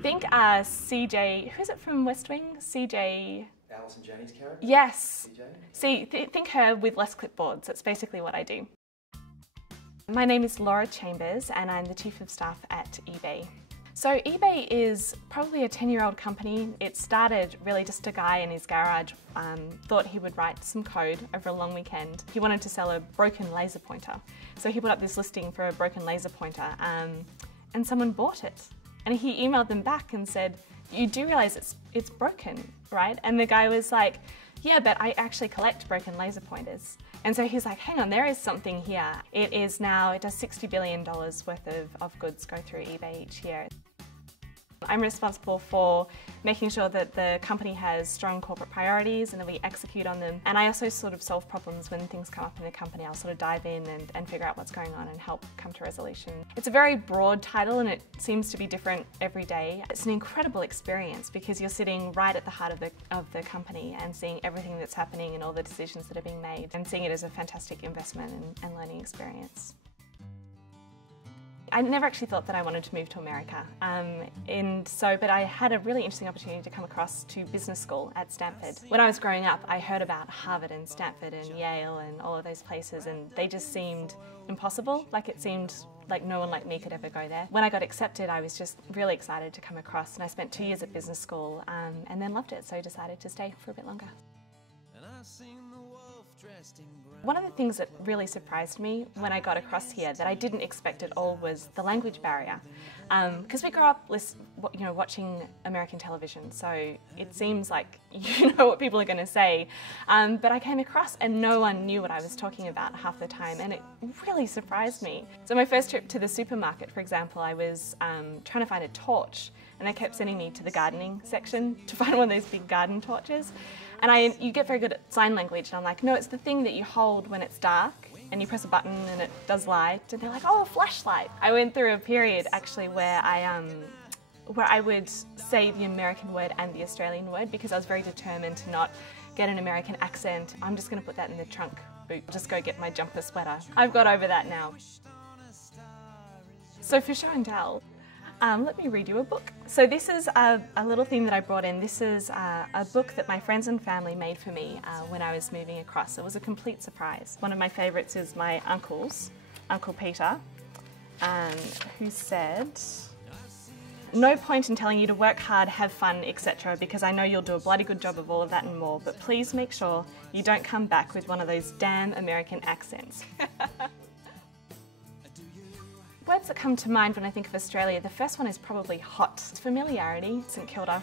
Think CJ, who's it from West Wing? CJ... Alison Janney's character? Yes. CJ? See, think her with less clipboards. That's basically what I do. My name is Laura Chambers and I'm the Chief of Staff at eBay. So eBay is probably a 10-year-old company. It started really just a guy in his garage thought he would write some code over a long weekend. He wanted to sell a broken laser pointer. So he put up this listing for a broken laser pointer and someone bought it. And he emailed them back and said, "You do realise it's broken, right?" And the guy was like, "Yeah, but I actually collect broken laser pointers." And so he's like, "Hang on, there is something here." It does $60 billion worth of goods go through eBay each year. I'm responsible for making sure that the company has strong corporate priorities and that we execute on them. And I also sort of solve problems when things come up in the company. I'll sort of dive in and figure out what's going on and help come to resolution. It's a very broad title and it seems to be different every day. It's an incredible experience because you're sitting right at the heart of the company and seeing everything that's happening and all the decisions that are being made and seeing it as a fantastic investment and learning experience. I never actually thought that I wanted to move to America, but I had a really interesting opportunity to come across to business school at Stanford. When I was growing up, I heard about Harvard and Stanford and Yale and all of those places, and they just seemed impossible. Like it seemed like no one like me could ever go there. When I got accepted, I was just really excited to come across, and I spent 2 years at business school and then loved it, so I decided to stay for a bit longer. One of the things that really surprised me when I got across here that I didn't expect at all was the language barrier. Because we grew up watching American television, so it seems like you know what people are going to say. But I came across and no one knew what I was talking about half the time, and it really surprised me. So my first trip to the supermarket, for example, I was trying to find a torch, and they kept sending me to the gardening section to find one of those big garden torches. And you get very good at sign language, and I'm like, no, it's the thing that you hold when it's dark and you press a button and it does light. And they're like, oh, a flashlight. I went through a period actually where I would say the American word and the Australian word because I was very determined to not get an American accent. I'm just going to put that in the trunk boot, just go get my jumper sweater. I've got over that now. So for show and tell, let me read you a book. So this is a little thing that I brought in. This is a book that my friends and family made for me when I was moving across. It was a complete surprise. One of my favourites is my uncle's, Uncle Peter, who said, "No point in telling you to work hard, have fun, etc. because I know you'll do a bloody good job of all of that and more, but please make sure you don't come back with one of those damn American accents." Words that come to mind when I think of Australia, the first one is probably hot. It's familiarity. St Kilda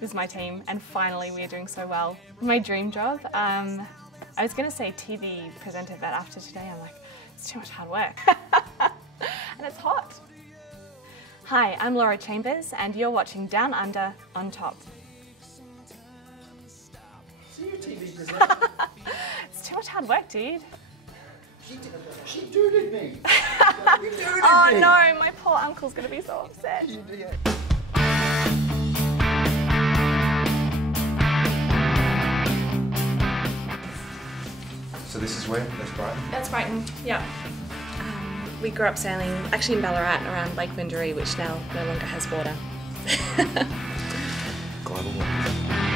is my team, and finally we are doing so well. My dream job, I was going to say TV presenter, but after today I'm like, it's too much hard work. And it's hot. Hi, I'm Laura Chambers, and you're watching Down Under, On Top. So you're a TV presenter? It's too much hard work, dude. She dooted me. Oh no, my poor uncle's going to be so upset. So this is where? That's Brighton? That's Brighton, yeah. We grew up sailing, actually in Ballarat, around Lake Minderee, which now no longer has water. Global warming.